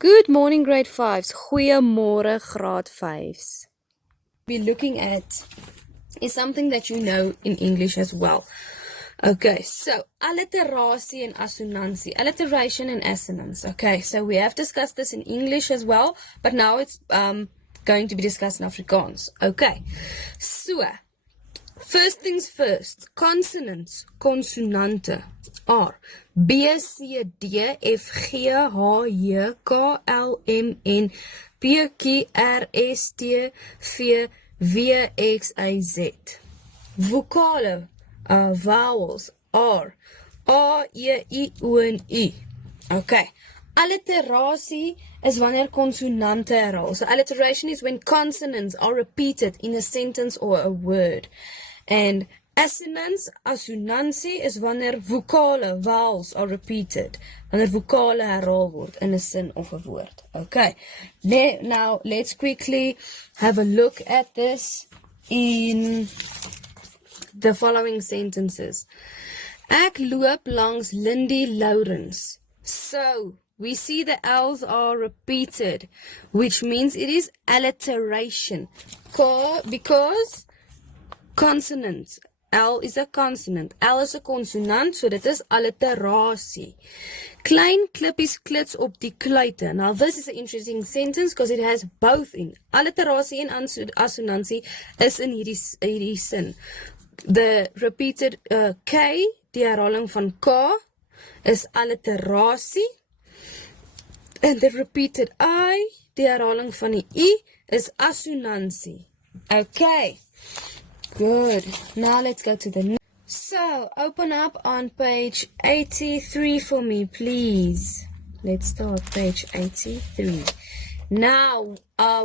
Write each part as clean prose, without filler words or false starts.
Good morning, grade 5s. Goeiemôre, graad 5s. We're looking at is something that you know in English as well. Okay, so alliteration and assonansie. Alliteration and assonance. Okay, so we have discussed this in English as well, but now it's going to be discussed in Afrikaans. Okay, so first things first, consonants, consonante are B, C, D, F, G, H, J, K, L, M, N, P, Q, R, S, T, V, W, X, Y, Z. Vokale, vowels are A, E, I, O en U. Okay. Alliteration is wanneer consonante herhaal. So alliteration is when consonants are repeated in a sentence or a word. And assonance, assonansie is wanneer vokale, vowels are repeated. Wanneer vokale herhaal word in a sin of a woord. Okay. Now let's quickly have a look at this in the following sentences. Ek loop langs Lindy Lawrence. So, we see the L's are repeated, which means it is alliteration. Because consonants, L is a consonant, L is a consonant, so dit is alliterasie. Klein klippies klits op die kluite. Now this is an interesting sentence because it has both in. Alliterasie en assonansie is in hierdie sin. The repeated K, die herhaling van K, is alliterasie. And the repeated I, die herhaling van die I, is assonansie. Okay, good. Now let's go to the next. So, open up on page 83 for me, please. Let's start page 83. Now,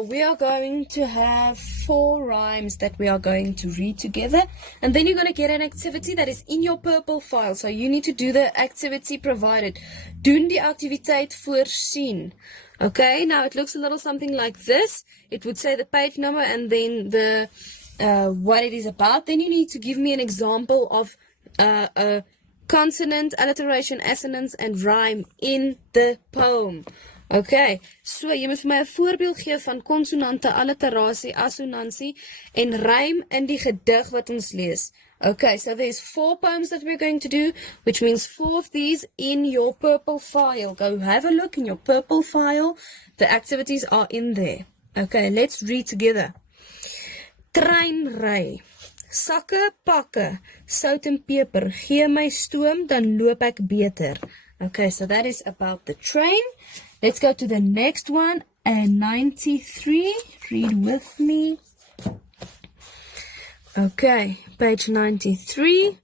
we are going to have 4 rhymes that we are going to read together. And then you're going to get an activity that is in your purple file. So you need to do the activity provided. Doen die activiteit voorsien. Okay, now it looks a little something like this. It would say the page number and then the what it is about. Then you need to give me an example of a consonant, alliteration, assonance, and rhyme in the poem. Okay, so jy moet vir my 'n voorbeeld gee van konsonante, alliterasie, assonansie en rym in die gedig wat ons lees. Okay, so there's 4 poems that we're going to do, which means 4 of these in your purple file. Go have a look in your purple file. The activities are in there. Okay, let's read together. Treinry. Sakke, pakke, sout en peper. Gee my stoom, dan loop ek beter. Okay, so that is about the train. Let's go to the next one, and 93, read with me. Okay, page 93.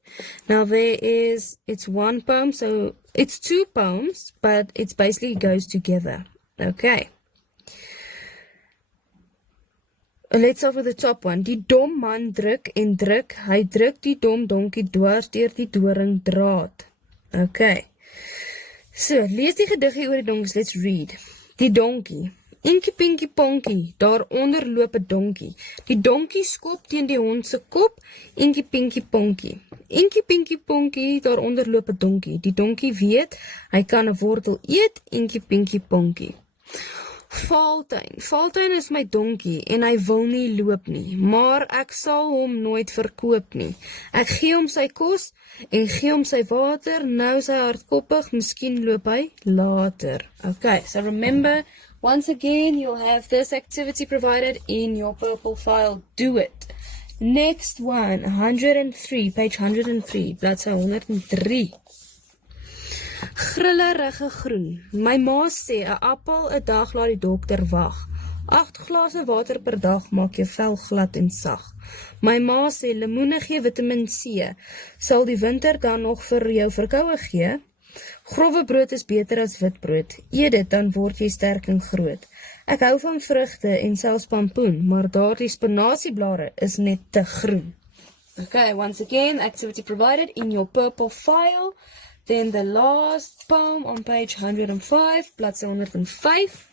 Now it's one poem, so it's 2 poems, but it basically goes together. Okay. Let's start with the top one. Die dom man druk en druk, hy druk die dom donkie dwars deur die doringdraad. Okay. So, lees die gediggie oor die donkies, let's read. Die donkie, inkie pinkie ponkie, daaronder loop 'n donkie. Die donkie skop teen die hond se kop, inkie pinkie ponkie. Inkie pinkie ponkie, daaronder loop 'n donkie. Die donkie weet, hy kan 'n wortel eet, inkie pinkie ponkie. Valtuin is my donkie en hy wil nie loop nie, maar ek sal hom nooit verkoop nie. Ek gee hom sy kos en gee hom sy water, nou sy hardkoppig, miskien loop hy later. Okay, so remember, once again, you'll have this activity provided in your purple file. Do it. Next one, 103, page 103, bladsy 103. Grillerige groen. My ma sê, 'n appel 'n dag laat die dokter wag. 8 glase water per dag maak jou vel glad en sag. My ma sê, lemoene gee Vitamin C. Sal die winter dan nog vir jou verkoue gee? Grove brood is beter as witbrood. Eet dit, dan word jy sterk en groot. Ek hou van vrugte en selfs pampoen, maar daardie spinasieblare is net te groen. Okay, once again, activity provided in your purple file. Then the last poem on page 105, bladsy 105.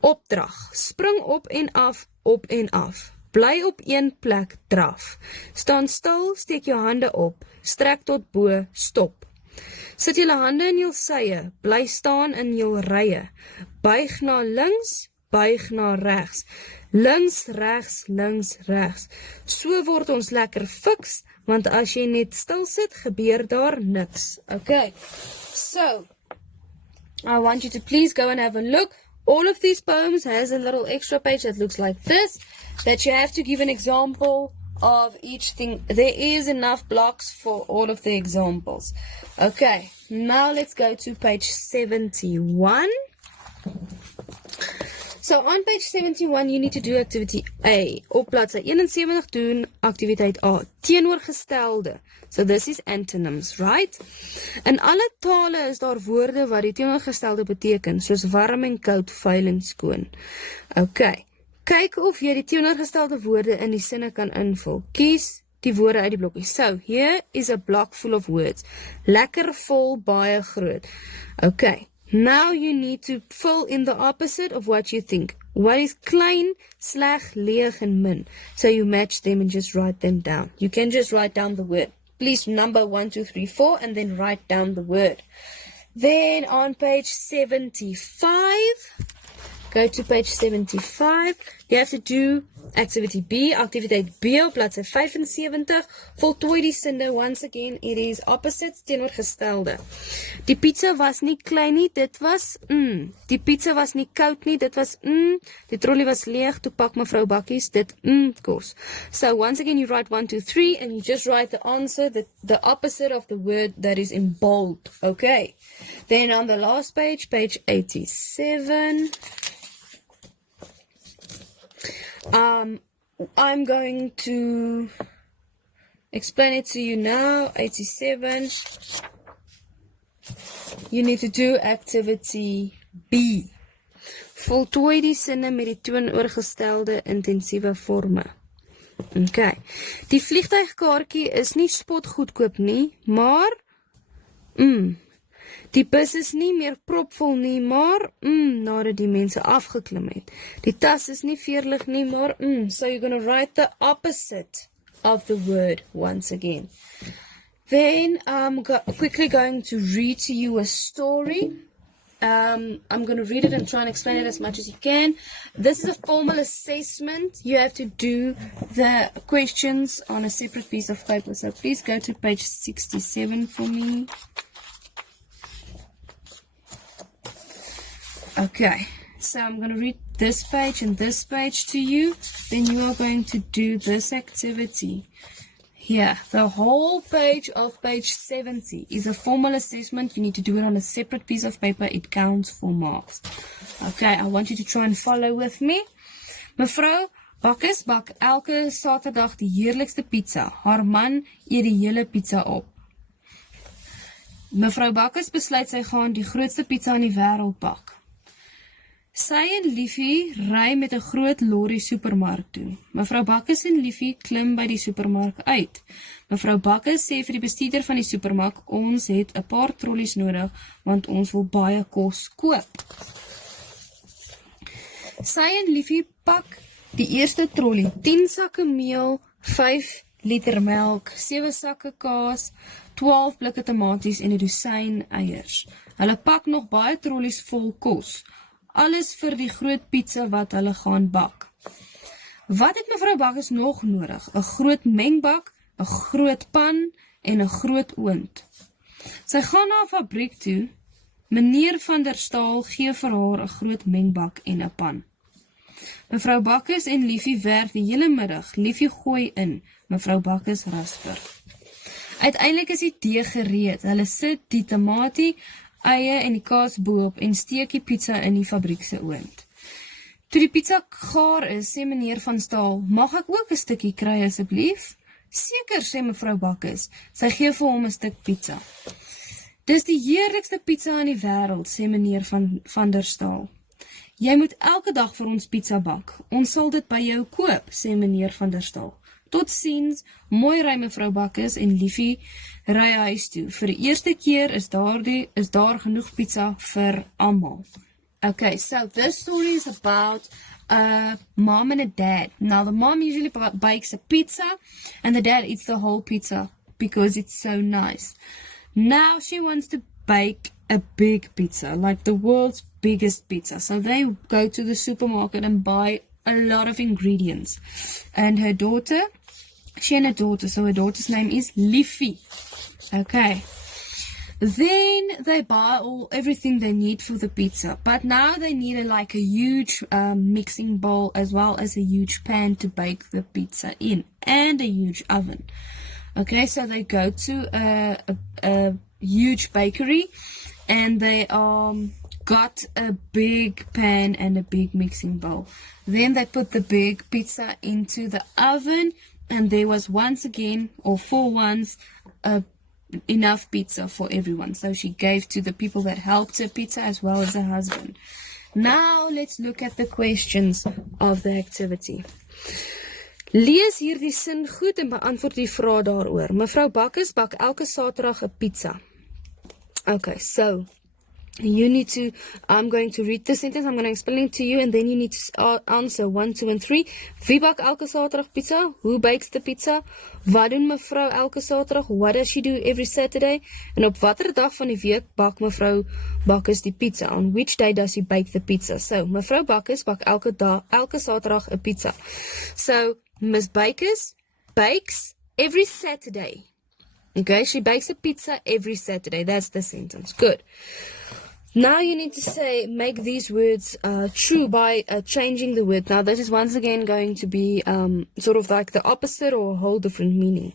Opdrag. Spring op en af, op en af. Bly op een plek, draf. Staan stil, steek jou hande op. Strek tot bo, stop. Sit julle hande in jul sye, bly staan in jul rye, buig na links, buig na regs, links, regs. So word ons lekker fiks, want as jy net stil sit, gebeur daar niks. Okay, so, I want you to please go and have a look. All of these poems has a little extra page that looks like this, that you have to give an example of each thing. There is enough blocks for all of the examples. Okay, now let's go to page 71. So on page 71, you need to do activity A. Op bladsy 71 doen activiteit A. Teenoorgestelde. So this is antonyms, right? In alle tale is daar woorde wat die teenoorgestelde beteken, soos warm en koud, vuil en skoon. Okay. Kyk of jy die teenoorgestelde woorde in die sinne kan invul. Kies die woorde uit die blokkie. So, here is a block full of words. Lekker, vol, baie groot. Okay. Now you need to fill in the opposite of what you think. What is klein, sleg, leeg en min? So you match them and just write them down. You can just write down the word. Please number 1, 2, 3, 4 and then write down the word. Then on page 75, go to page 75. You have to do activity B. Activiteit B op bladsy 75. Voltooi die sinne. Once again, it is opposites, teenoorgestelde. Die pizza was nie klein nie, dit was Die pizza was nie koud nie, dit was Die trolley was leeg, toe pak mevrou Bakkies dit kos. So once again, you write 1, 2, 3 and you just write the answer, the opposite of the word that is in bold. Okay. Then on the last page, page 87. I'm going to explain it to you now. 87. You need to do activity B. Voltooi die sinne met die teenoorgestelde intensiewe forme. Okay. Die vliegtuigkaartjie is nie spotgoedkoop nie, maar die bus is nie meer propvol nie, maar nadat die mense afgeklim het. Die tas is nie veerlig nie, maar So you're going to write the opposite of the word once again. Then I'm quickly going to read to you a story. I'm going to read it and try and explain it as much as you can. This is a formal assessment. You have to do the questions on a separate piece of paper. So please go to page 67 for me. Okay, so I'm going to read this page and this page to you. Then you are going to do this activity. Here, the whole page of page 70 is a formal assessment. You need to do it on a separate piece of paper. It counts for marks. Okay, I want you to try and follow with me. Mevrou Bakkes bak elke Saterdag die heerlikste pizza. Haar man eet die hele pizza op. Mevrou Bakkes besluit sy gaan die grootste pizza in die wêreld bak. Sy en Liefie ry met 'n groot lorry supermark toe. Mevrou Bakkes en Liefie klim by die supermark uit. Mevrou Bakkes sê vir die bestuurder van die supermark, ons het 'n paar trollies nodig, want ons wil baie kos koop. Sy en Liefie pak die eerste trollie, 10 sakke meel, 5 liter melk, 7 sakke kaas, 12 blikke tomaties en 'n dosyn eiers. Hulle pak nog baie trollies vol kos. Alles vir die groot pizza wat hulle gaan bak. Wat het mevrou Bakkes nog nodig? 'n groot mengbak, 'n groot pan en 'n groot oond. Sy gaan na 'n fabriek toe. Meneer van der Staal gee vir haar 'n groot mengbak en 'n pan. Mevrou Bakkes en Liefie werk die hele middag. Liefie gooi in. Mevrou Bakkes rasper. Uiteindelik is die deeg gereed. Hulle sit die tamatie, eie en die kaas boop en steek die pizza in die fabriekse oond. Toe die pizza gaar is, sê meneer van Staal, mag ek ook 'n stukkie kry asseblief? Seker, sê mevrou Bakkes. Sy gee vir hom 'n stuk pizza. Dis die heerlikste pizza in die wêreld, sê meneer van der Staal. Jy moet elke dag vir ons pizza bak. Ons sal dit by jou koop, sê meneer van der Staal. Totsiens, mooi ry mevrou Bakkes en Liefie ry huis toe. Vir die eerste keer is daar genoeg pizza vir almal. Okay, so this story is about a mom and a dad. Now the mom usually bakes a pizza and the dad eats the whole pizza because it's so nice. Now she wants to bake a big pizza, like the world's biggest pizza. So they go to the supermarket and buy a lot of ingredients. And her daughter, she had a daughter, so her daughter's name is Liffy. Okay. Then they buy everything they need for the pizza. But now they need a huge mixing bowl as well as a huge pan to bake the pizza in. And a huge oven. Okay, so they go to a huge bakery. And they got a big pan and a big mixing bowl. Then they put the big pizza into the oven. And there was once again, or for once, enough pizza for everyone. So she gave to the people that helped her pizza as well as her husband. Now let's look at the questions of the activity. Lees hierdie sin goed en beantwoord die vraag daaroor. Mevrou Bakkes bak elke Saterdag 'n pizza. Okay, so you need to, I'm going to read the sentence, I'm going to explain it to you, and then you need to answer 1, 2 and 3. Wie bak elke Saterdag pizza? Who bakes the pizza? Wat doen mevrou elke Saterdag? What does she do every Saturday? En op watter dag van die week bak mevrou Bakkes die pizza? On which day does she bake the pizza? So, mevrou Bakkes bak elke Saterdag 'n pizza. So, Miss Bakkes bakes every Saturday. Okay, she bakes a pizza every Saturday. That's the sentence. Good. Now you need to say, make these words true by changing the word. Now this is once again going to be sort of like the opposite or a whole different meaning.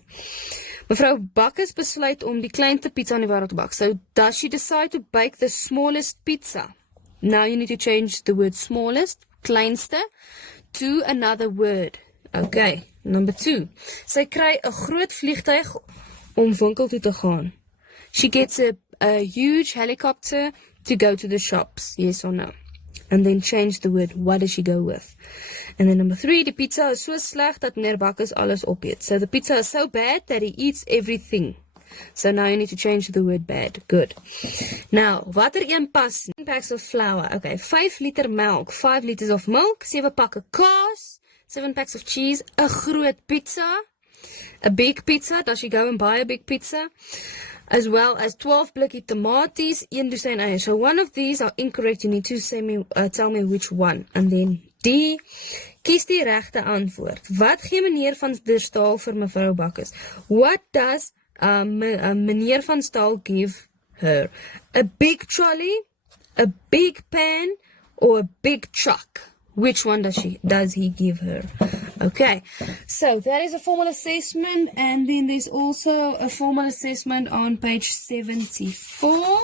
Mevrou Bakkes besluit om die kleinste pizza in die wêreld te bak. So does she decide to bake the smallest pizza? Now you need to change the word smallest, kleinste, to another word. Okay, number 2. Sy kry 'n groot vliegtuig om winkel toe te gaan. She gets a huge helicopter to go to the shops, yes or no? And then change the word, what does she go with? And then number 3, die pizza is so sleg dat meneer Bakkes alles opeet. So the pizza is so bad that he eats everything. So now you need to change the word bad. Good. Now, watter een pas? 10 packs of flour. Okay, 5 liter melk, 5 liters of milk, 7 pakke kaas, 7 packs of cheese, a groot pizza, a big pizza. Does she go and buy a big pizza? As well as 12 blikkie tomaties, 1 dosyn eiers. So one of these are incorrect. You need to tell me which one. And then D, kies die regte antwoord. Wat gee meneer van der Staal vir mevrou Bakkes? What does meneer van Staal give her? A big trolley, a big pan, or a big truck? Which one does he give her? Okay, so that is a formal assessment, and then there's also a formal assessment on page 74.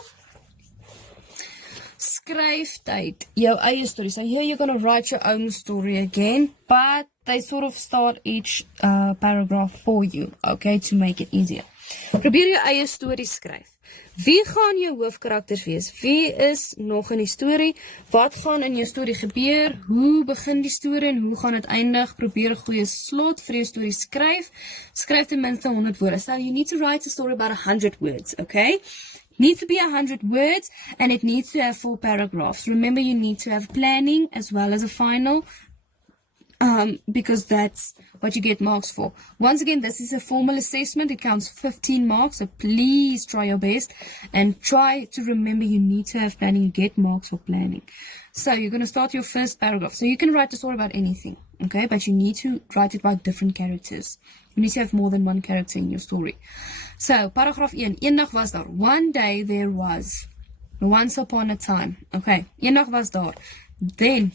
Skryftyd, jou eie story. So here you're going to write your own story again, but they sort of start each paragraph for you, okay, to make it easier. Probeer jou eie story skryf. Wie gaan jou hoofkarakters wees? Wie is nog in die story? Wat gaan in jou story gebeur? Hoe begin die story en hoe gaan het eindig? Probeer 'n goeie slot vir jou story skryf. Skryf ten minste 100 woorde. So you need to write a story about 100 words, okay? Needs to be 100 words and it needs to have 4 paragraphs. Remember, you need to have planning as well as a final. Because that's what you get marks for. Once again, this is a formal assessment. It counts 15 marks, so please try your best and try to remember you need to have planning. You get marks for planning. So you're going to start your first paragraph. So you can write a story about anything, okay? But you need to write it about different characters. You need to have more than one character in your story. So, paragraaf 1. Eendag was daar. One day there was. Once upon a time. Okay. Eendag was daar. Then,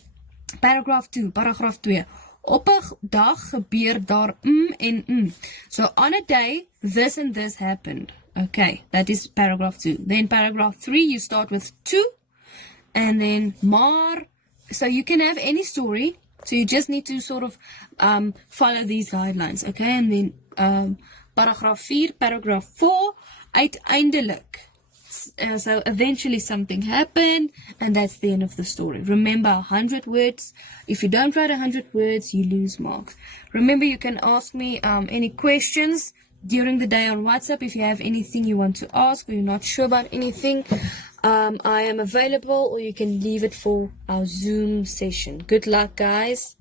paragraaf 2. Paragraaf 2. Op 'n dag gebeur daar en So, on a day, this and this happened. Okay. That is paragraph 2. Then, paragraph 3, you start with to. And then, maar. So, you can have any story. So you just need to sort of follow these guidelines, okay? And then paragraaf 4, paragraph 4, uiteindelik. So eventually something happened, and that's the end of the story. Remember, 100 words. If you don't write 100 words, you lose marks. Remember, you can ask me any questions during the day on WhatsApp if you have anything you want to ask or you're not sure about anything. I am available, or you can leave it for our Zoom session. Good luck, guys.